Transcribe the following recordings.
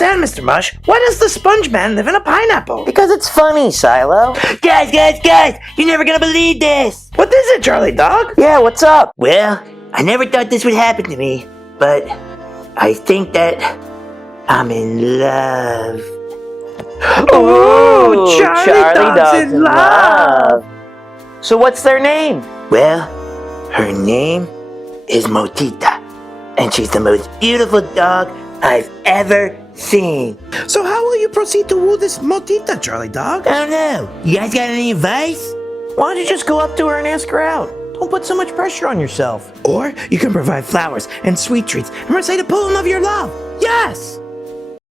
understand, Mr. Mush. Why does the sponge man live in a pineapple? Because it's funny, Silo. Guys, you're never gonna believe this. What is it, Charlie Dog? Yeah, what's up? Well, I never thought this would happen to me, but I think that I'm in love. Oh, Charlie Dog's in love. So what's their name? Well, her name is Motita, and she's the most beautiful dog I've ever seen. So how will you proceed to woo this Motita, Charlie Dog? I don't know. You guys got any advice? Why don't you just go up to her and ask her out? Don't put so much pressure on yourself. Or you can provide flowers and sweet treats and recite a poem of your love. Yes!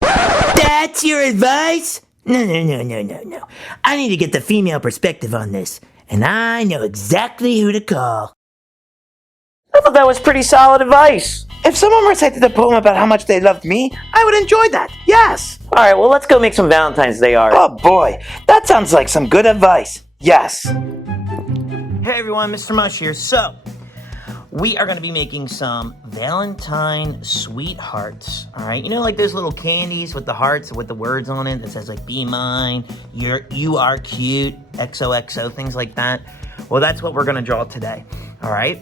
That's your advice? No. I need to get the female perspective on this, and I know exactly who to call. I thought that was pretty solid advice. If someone recited a poem about how much they loved me, I would enjoy that. Yes! All right, well, let's go make some Valentine's Day art. Oh boy, that sounds like some good advice. Yes. Hey everyone, Mr. Mush here. So, we are going to be making some Valentine sweethearts, all right? You know, like those little candies with the hearts with the words on it that says like, be mine, you are cute, XOXO, things like that. Well, that's what we're going to draw today, all right?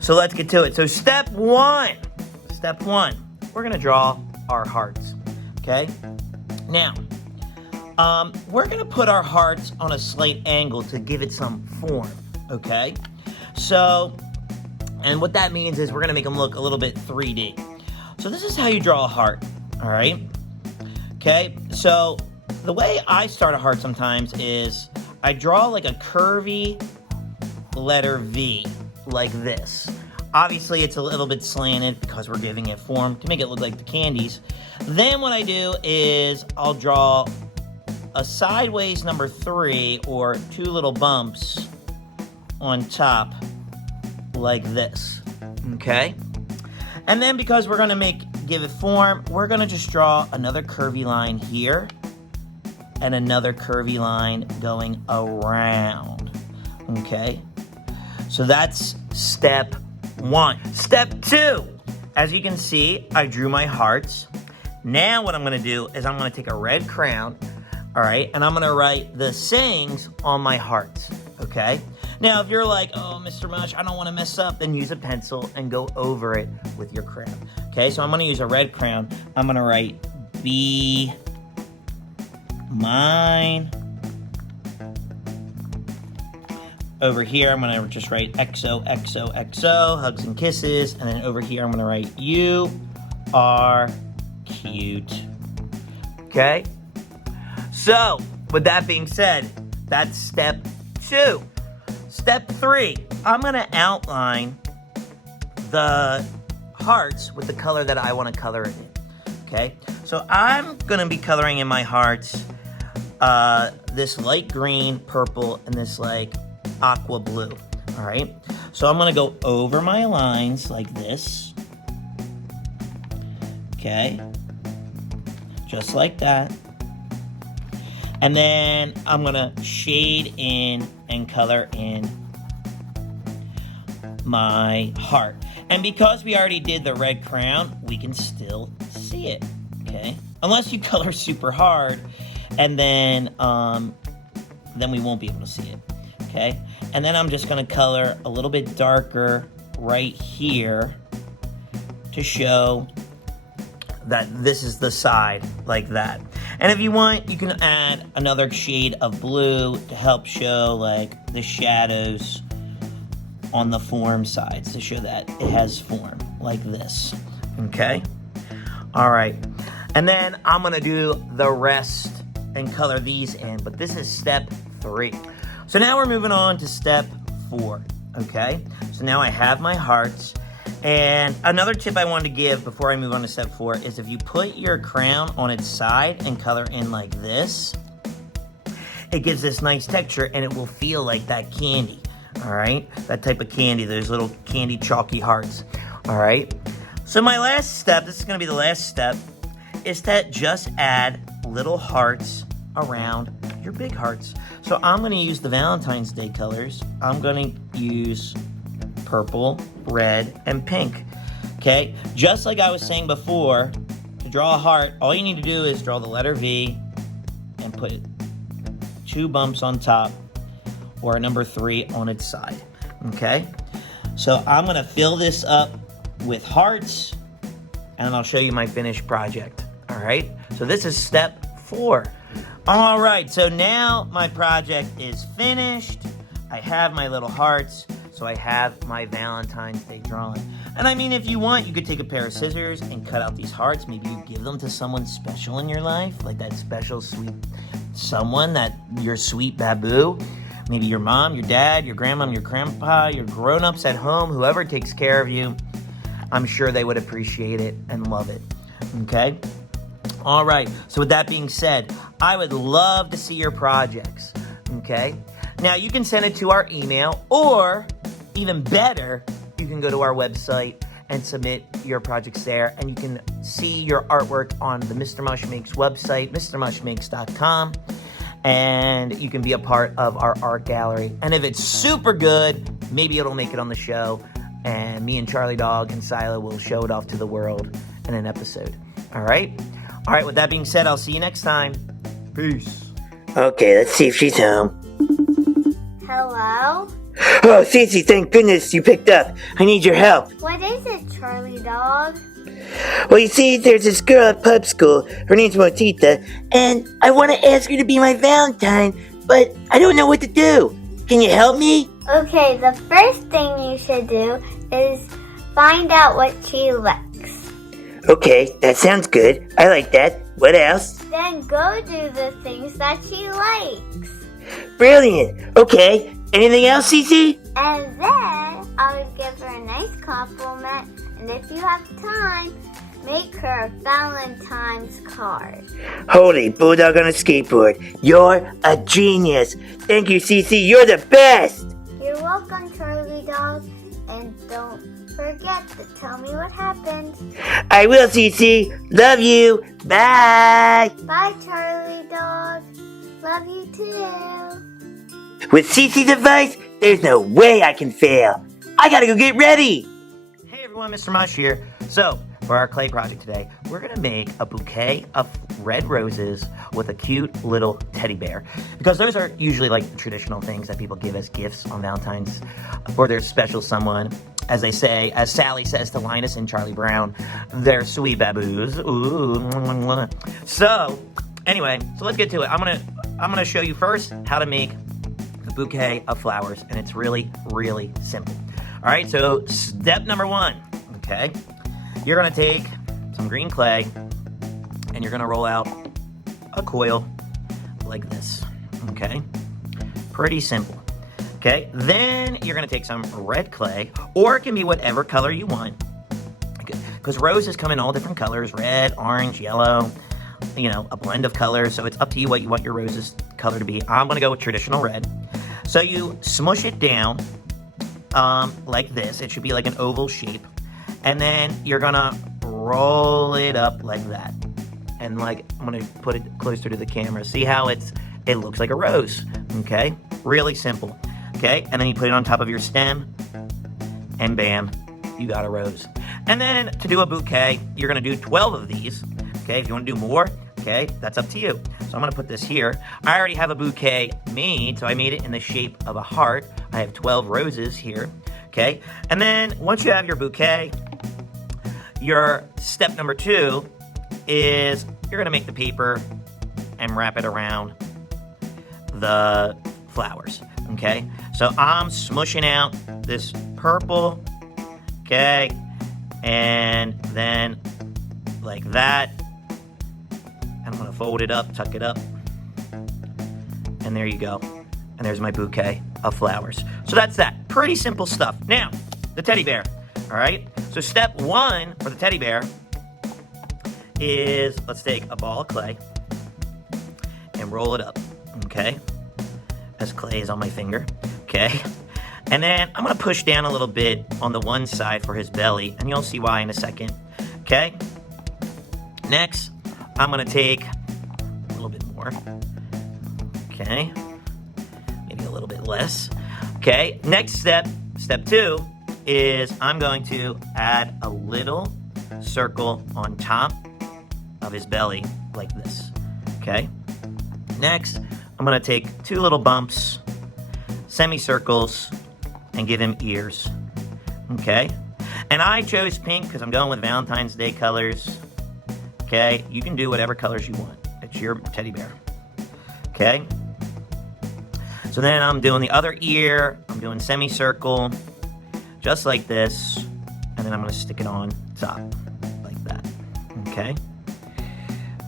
So let's get to it. So step one, we're going to draw our hearts, okay? Now, we're going to put our hearts on a slight angle to give it some form, okay? So, and what that means is we're going to make them look a little bit 3D. So this is how you draw a heart, all right? Okay, so the way I start a heart sometimes is I draw like a curvy letter V, like this. Obviously, it's a little bit slanted because we're giving it form to make it look like the candies. Then what I do is I'll draw a sideways number 3 or 2 little bumps on top like this, okay? And then because we're gonna give it form, we're gonna just draw another curvy line here and another curvy line going around, okay? So that's step 1. Step 2, as you can see, I drew my hearts. Now what I'm gonna do is I'm gonna take a red crayon, all right, and I'm gonna write the sayings on my hearts, okay? Now, if you're like, oh, Mr. Mush, I don't want to mess up, then use a pencil and go over it with your crayon. Okay, so I'm going to use a red crayon. I'm going to write, be mine. Over here, I'm going to just write XOXOXO, hugs and kisses. And then over here, I'm going to write, you are cute. Okay? So, with that being said, that's step 2. Step 3, I'm going to outline the hearts with the color that I want to color it in, okay? So I'm going to be coloring in my hearts this light green, purple, and this like aqua blue, all right? So I'm going to go over my lines like this, okay? Just like that. And then I'm going to shade in and color in my heart. And because we already did the red crayon, we can still see it, okay? Unless you color super hard, and then we won't be able to see it, okay? And then I'm just going to color a little bit darker right here to show that this is the side, like that. And if you want, you can add another shade of blue to help show like the shadows on the form sides to show that it has form, like this, okay? All right, and then I'm gonna do the rest and color these in, but this is step 3. So now we're moving on to step 4, okay? So now I have my hearts. And another tip I wanted to give before I move on to step 4 is if you put your crayon on its side and color in like this, it gives this nice texture and it will feel like that candy, all right? That type of candy, those little candy chalky hearts, all right? So my last step, this is gonna be the last step, is to just add little hearts around your big hearts. So I'm gonna use the Valentine's Day colors. I'm gonna use purple, red, and pink, okay? Just like I was saying before, to draw a heart, all you need to do is draw the letter V and put 2 bumps on top or a number 3 on its side, okay? So I'm gonna fill this up with hearts and I'll show you my finished project, all right? So this is step 4. All right, so now my project is finished. I have my little hearts, so I have my Valentine's Day drawing. And I mean, if you want, you could take a pair of scissors and cut out these hearts. Maybe you give them to someone special in your life, like that special sweet someone, that your sweet baboo. Maybe your mom, your dad, your grandma, your grandpa, your grown-ups at home, whoever takes care of you. I'm sure they would appreciate it and love it, okay? All right, so with that being said, I would love to see your projects, okay? Now, you can send it to our email, or even better, you can go to our website and submit your projects there, and you can see your artwork on the Mr. Mush Makes website, mrmushmakes.com, and you can be a part of our art gallery. And if it's super good, maybe it'll make it on the show, and me and Charlie Dog and Silo will show it off to the world in an episode. All right? All right, with that being said, I'll see you next time. Peace. Okay, let's see if she's home. Hello? Oh, Cece, thank goodness you picked up. I need your help. What is it, Charlie Dog? Well, you see, there's this girl at pub school. Her name's Motita, and I want to ask her to be my Valentine, but I don't know what to do. Can you help me? Okay, the first thing you should do is find out what she likes. Okay, that sounds good. I like that. What else? Then go do the things that she likes. Brilliant. Okay, anything else, Cece? And then I would give her a nice compliment, and if you have time, make her a Valentine's card. Holy bulldog on a skateboard. You're a genius. Thank you, Cece. You're the best. You're welcome, Charlie Dog, and don't forget to tell me what happened. I will, Cece. Love you. Bye. Bye, Charlie Dog. Love you too. With Cece's advice, there's no way I can fail. I gotta go get ready. Hey everyone, Mr. Mush here. So, for our clay project today, we're gonna make a bouquet of red roses with a cute little teddy bear. Because those are usually like traditional things that people give as gifts on Valentine's for their special someone. As they say, as Sally says to Linus and Charlie Brown, they're sweet baboos. Ooh. So, anyway, so let's get to it. I'm gonna show you first how to make the bouquet of flowers, and it's really, really simple. All right, so step number 1, okay? You're gonna take some green clay, and you're gonna roll out a coil like this, okay? Pretty simple, okay? Then you're gonna take some red clay, or it can be whatever color you want, because roses come in all different colors, red, orange, yellow, you know, a blend of colors, so it's up to you what you want your rose's color to be. I'm gonna go with traditional red. So you smush it down like this. It should be like an oval shape. And then you're gonna roll it up like that. And like, I'm gonna put it closer to the camera. See how it looks like a rose, okay? Really simple, okay? And then you put it on top of your stem, and bam, you got a rose. And then to do a bouquet, you're gonna do 12 of these, okay? If you wanna do more, okay, that's up to you. So I'm gonna put this here. I already have a bouquet made, so I made it in the shape of a heart. I have 12 roses here, okay? And then once you have your bouquet, your step number 2 is you're gonna make the paper and wrap it around the flowers, okay? So I'm smushing out this purple, okay? And then like that. I'm gonna fold it up, tuck it up, and there you go. And there's my bouquet of flowers. So that's that. Pretty simple stuff. Now, the teddy bear, all right? So step 1 for the teddy bear is, let's take a ball of clay and roll it up, okay? As clay is on my finger, okay? And then I'm gonna push down a little bit on the one side for his belly, and you'll see why in a second, okay? Next, I'm gonna take a little bit more, okay? Maybe a little bit less, okay? Next step, step 2, is I'm going to add a little circle on top of his belly like this. Okay? Next, I'm going to take 2 little bumps, semicircles, and give him ears. Okay? And I chose pink because I'm going with Valentine's Day colors. Okay? You can do whatever colors you want. It's your teddy bear. Okay? So then I'm doing the other ear. I'm doing semicircle, just like this. And then I'm going to stick it on top, like that. Okay?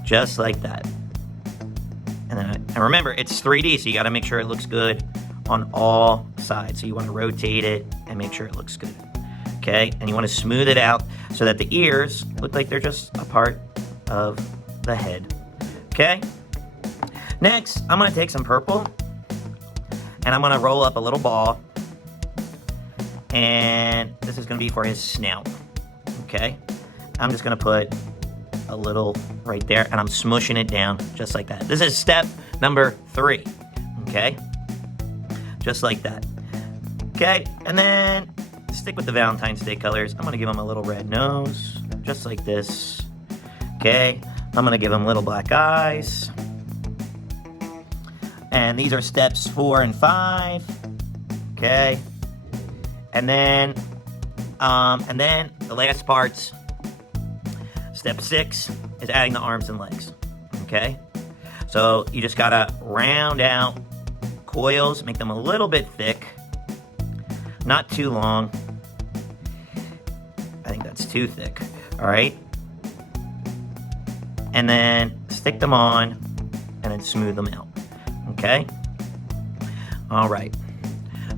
Just like that. And remember, it's 3D, so you got to make sure it looks good on all sides. So you want to rotate it and make sure it looks good. Okay? And you want to smooth it out so that the ears look like they're just a part of the head. Okay? Next, I'm going to take some purple and I'm going to roll up a little ball. And this is going to be for his snout. Okay? I'm just going to put a little right there, and I'm smushing it down just like that. This is step number 3. Okay? Just like that. Okay? And then stick with the Valentine's Day colors. I'm going to give him a little red nose, just like this. Okay? I'm going to give him little black eyes. And these are steps 4 and 5. Okay? And then the last part's step 6 is adding the arms and legs. Okay? So you just gotta round out coils, make them a little bit thick, not too long. I think that's too thick. All right? And then stick them on and then smooth them out. Okay? All right.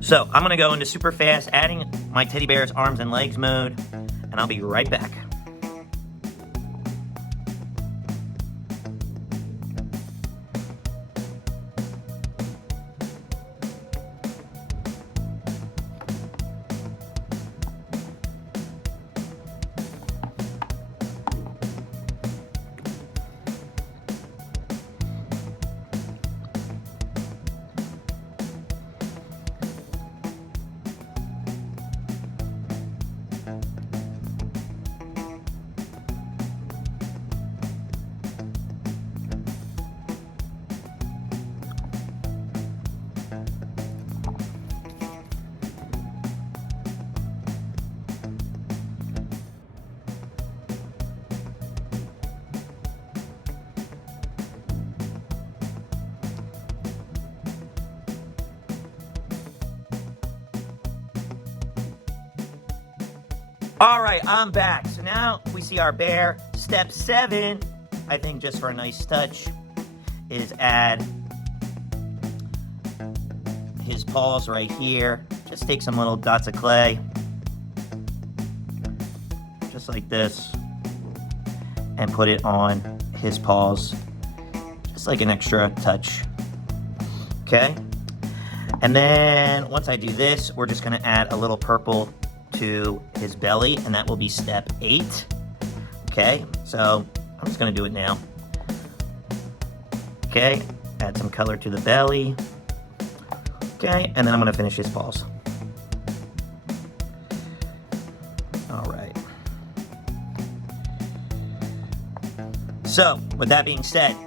So I'm going to go into super fast, adding my teddy bear's arms and legs mode, and I'll be right back. All right, I'm back. So now we see our bear. Step 7, I think just for a nice touch, is add his paws right here. Just take some little dots of clay, just like this, and put it on his paws, just like an extra touch. Okay? And then once I do this, we're just gonna add a little purple to his belly, and that will be step 8. Okay, so I'm just gonna do it now. Okay, add some color to the belly. Okay, and then I'm gonna finish his paws. All right. So, with that being said,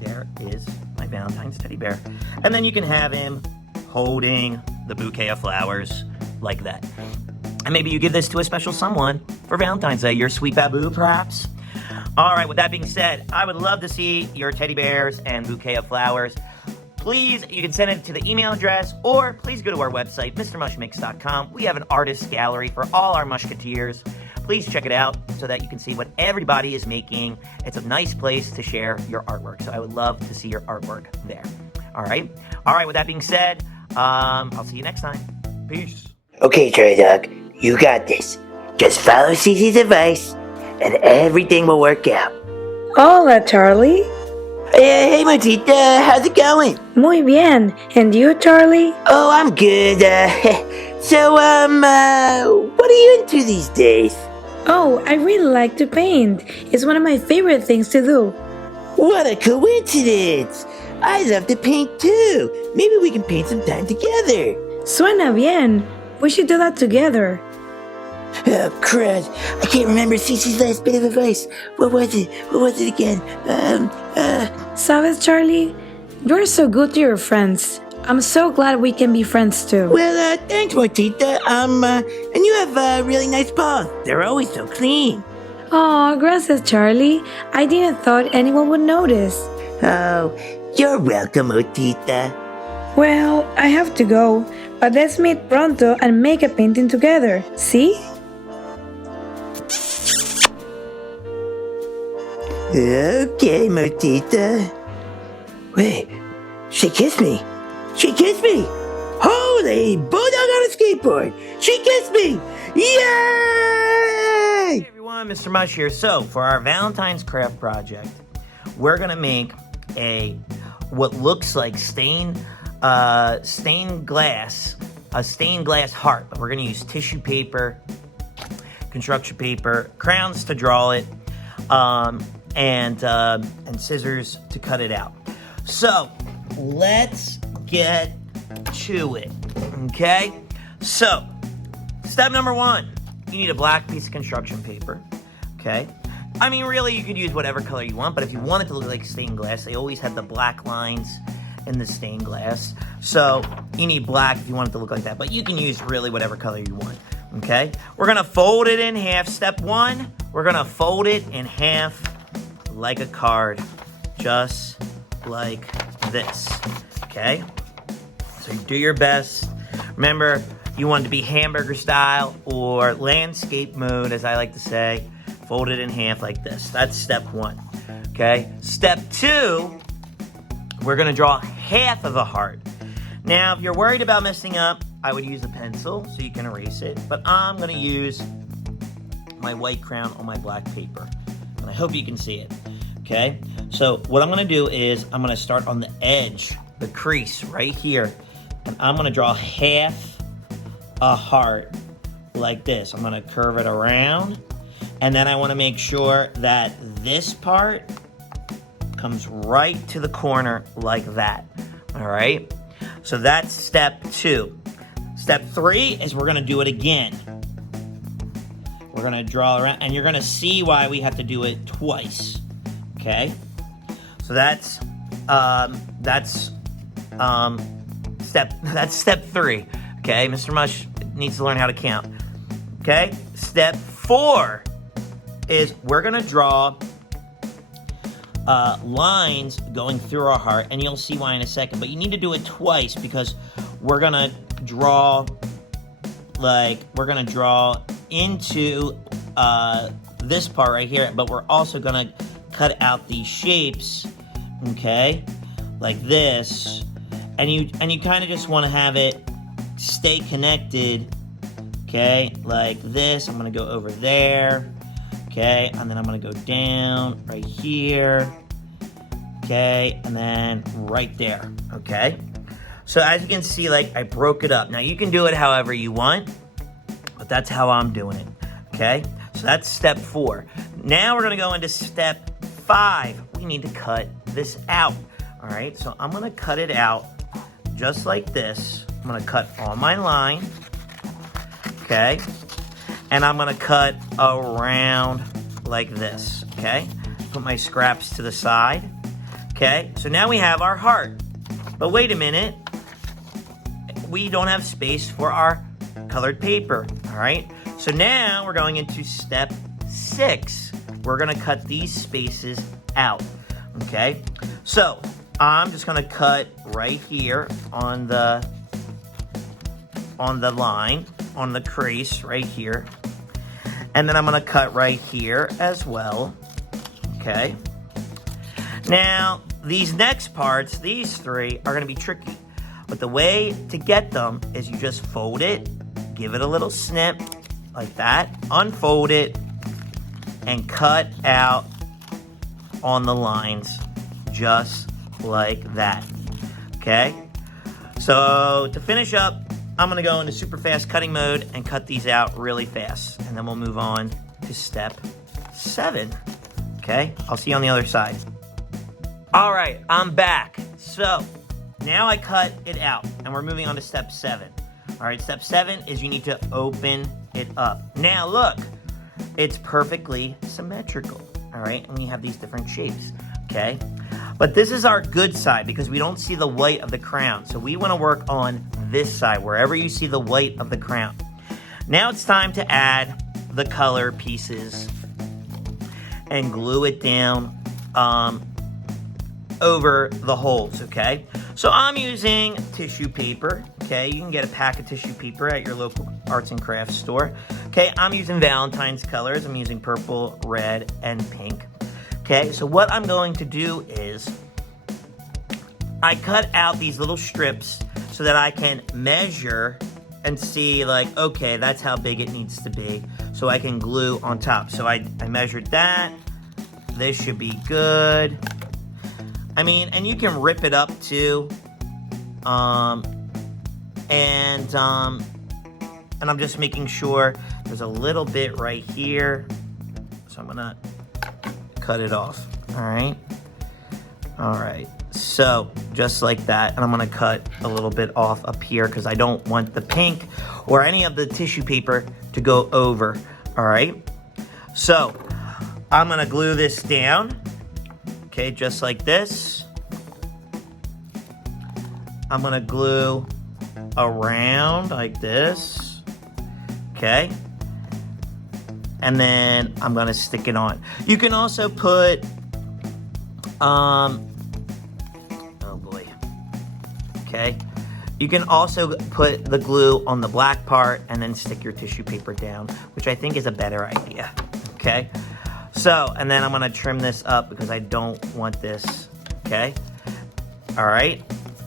there is my Valentine's teddy bear. And then you can have him holding the bouquet of flowers like that. And maybe you give this to a special someone for Valentine's Day, your sweet baboo, perhaps. All right, with that being said, I would love to see your teddy bears and bouquet of flowers. Please, you can send it to the email address, or please go to our website, mrmushmix.com. We have an artist gallery for all our Mushketeers. Please check it out so that you can see what everybody is making. It's a nice place to share your artwork, so I would love to see your artwork there. All right, with that being said, I'll see you next time. Peace. Okay, Cherry Dog, you got this. Just follow Cece's advice, and everything will work out. Hola, Charlie. Hey, Matita, how's it going? Muy bien. And you, Charlie? Oh, I'm good. So, what are you into these days? Oh, I really like to paint. It's one of my favorite things to do. What a coincidence! I love to paint too. Maybe we can paint sometime together. Suena bien. We should do that together. Oh, crud. I can't remember Cece's last bit of advice. What was it? What was it again? Sabes, Charlie? You're so good to your friends. I'm so glad we can be friends too. Well, thanks, Mortita. And you have, really nice paws. They're always so clean. Aw, gracias, Charlie. I didn't thought anyone would notice. Oh, you're welcome, Mortita. Well, I have to go, but let's meet pronto and make a painting together. See? Okay, Mortita. Wait, she kissed me. She kissed me. Holy bulldog on a skateboard. She kissed me. Yay! Hey everyone, Mr. Mush here. So, for our Valentine's craft project, we're gonna make what looks like stained glass heart. But we're gonna use tissue paper, construction paper, crayons to draw it, and scissors to cut it out. So, let's get to it, okay? So, step number 1, you need a black piece of construction paper, okay? I mean, really, you could use whatever color you want, but if you want it to look like stained glass, they always have the black lines in the stained glass. So, you need black if you want it to look like that, but you can use really whatever color you want, okay? We're gonna fold it in half. Step 1, we're gonna fold it in half like a card, just like this, okay? So you do your best. Remember, you want it to be hamburger style or landscape mode, as I like to say. Fold it in half like this. That's step 1, okay? Step 2, we're gonna draw half of a heart. Now, if you're worried about messing up, I would use a pencil so you can erase it, but I'm gonna use my white crayon on my black paper. And I hope you can see it, okay? So what I'm gonna do is I'm gonna start on the edge, the crease right here, and I'm gonna draw half a heart like this. I'm gonna curve it around, and then I wanna make sure that this part comes right to the corner like that, all right? So that's step 2. Step 3 is we're gonna do it again. We're gonna draw around, and you're gonna see why we have to do it twice, okay? So that's step 3, okay? Mr. Mush needs to learn how to count, okay? Step 4 is we're gonna draw lines going through our heart, and you'll see why in a second, but you need to do it twice because we're gonna draw into this part right here, but we're also gonna cut out these shapes, okay, like this, and you kind of just want to have it stay connected, okay, like this. I'm gonna go over there, okay, and then I'm gonna go down right here, okay, and then right there, okay. So as you can see, like, I broke it up. Now you can do it however you want, but that's how I'm doing it, okay. So that's step 4. Now we're gonna go into step 5. We need to cut this out, all right. So I'm gonna cut it out just like this. I'm gonna cut on my line, okay, and I'm gonna cut around like this, okay. Put my scraps to the side, okay. So now we have our heart, but wait a minute, we don't have space for our colored paper, all right. So now we're going into step 6. We're gonna cut these spaces out, okay. So I'm just gonna cut right here on the line, on the crease right here, and then I'm gonna cut right here as well, okay. Now these next parts, these 3, are gonna be tricky, but the way to get them is you just fold it, give it a little snip like that, unfold it, and cut out on the lines just like that, okay. So to finish up, I'm gonna go into super fast cutting mode and cut these out really fast, and then we'll move on to step 7, okay. I'll see you on the other side. All right, I'm back. So now I cut it out, and we're moving on to step 7. All right, step 7 is you need to open it up. Now look, it's perfectly symmetrical, all right? And we have these different shapes, okay? But this is our good side because we don't see the white of the crown. So we wanna work on this side, wherever you see the white of the crown. Now it's time to add the color pieces and glue it down over the holes, okay? So I'm using tissue paper, okay? You can get a pack of tissue paper at your local arts and crafts store. Okay, I'm using Valentine's colors. I'm using purple, red, and pink. Okay, so what I'm going to do is I cut out these little strips so that I can measure and see like, okay, that's how big it needs to be. So I can glue on top. So I measured that. This should be good. I mean, and you can rip it up too. And I'm just making sure there's a little bit right here. So I'm gonna cut it off, all right? All right, so just like that. And I'm gonna cut a little bit off up here because I don't want the pink or any of the tissue paper to go over, all right? So I'm gonna glue this down. Okay, just like this. I'm gonna glue around like this. Okay. And then I'm gonna stick it on. You can also put, oh boy. Okay. You can also put the glue on the black part and then stick your tissue paper down, which I think is a better idea. Okay. So, and then I'm gonna trim this up because I don't want this, okay? All right,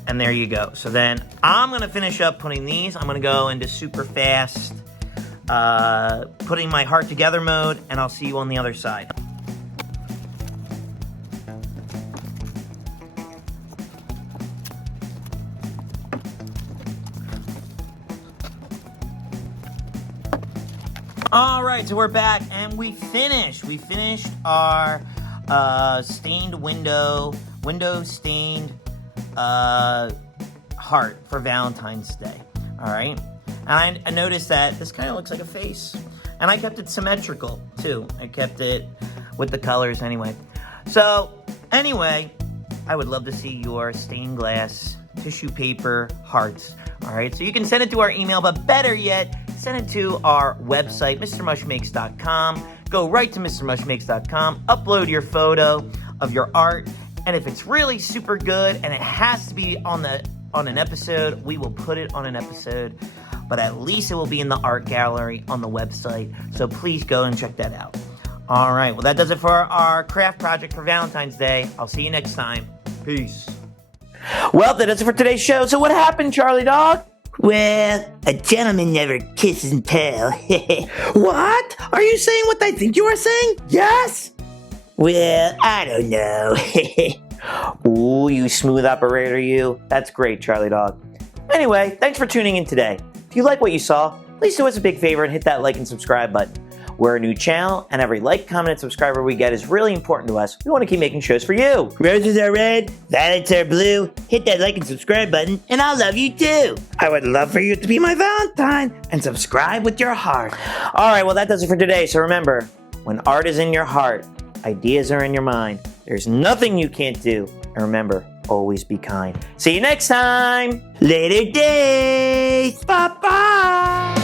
and there you go. So then I'm gonna finish up putting these. I'm gonna go into super fast, putting my heart together mode, and I'll see you on the other side. All right, so we're back, and we finished. We finished our stained window stained heart for Valentine's Day. All right, and I noticed that this kind of looks like a face, and I kept it symmetrical too. I kept it with the colors anyway. So anyway, I would love to see your stained glass tissue paper hearts. All right, so you can send it to our email, but better yet, send it to our website, MrMushMakes.com. Go right to MrMushMakes.com, upload your photo of your art, and if it's really super good and it has to be on an episode, we will put it on an episode, but at least it will be in the art gallery on the website, so please go and check that out. All right, well, that does it for our craft project for Valentine's Day. I'll see you next time. Peace. Well, that does it for today's show. So what happened, Charlie Dog? Well, a gentleman never kisses and tell. What? Are you saying what I think you are saying? Yes? Well, I don't know. Ooh, you smooth operator, you. That's great, Charlie Dog. Anyway, thanks for tuning in today. If you like what you saw, please do us a big favor and hit that like and subscribe button. We're a new channel, and every like, comment, and subscriber we get is really important to us. We want to keep making shows for you. Roses are red, violets are blue. Hit that like and subscribe button, and I'll love you too. I would love for you to be my Valentine and subscribe with your heart. All right, well, that does it for today. So remember, when art is in your heart, ideas are in your mind. There's nothing you can't do. And remember, always be kind. See you next time. Later days. Bye-bye.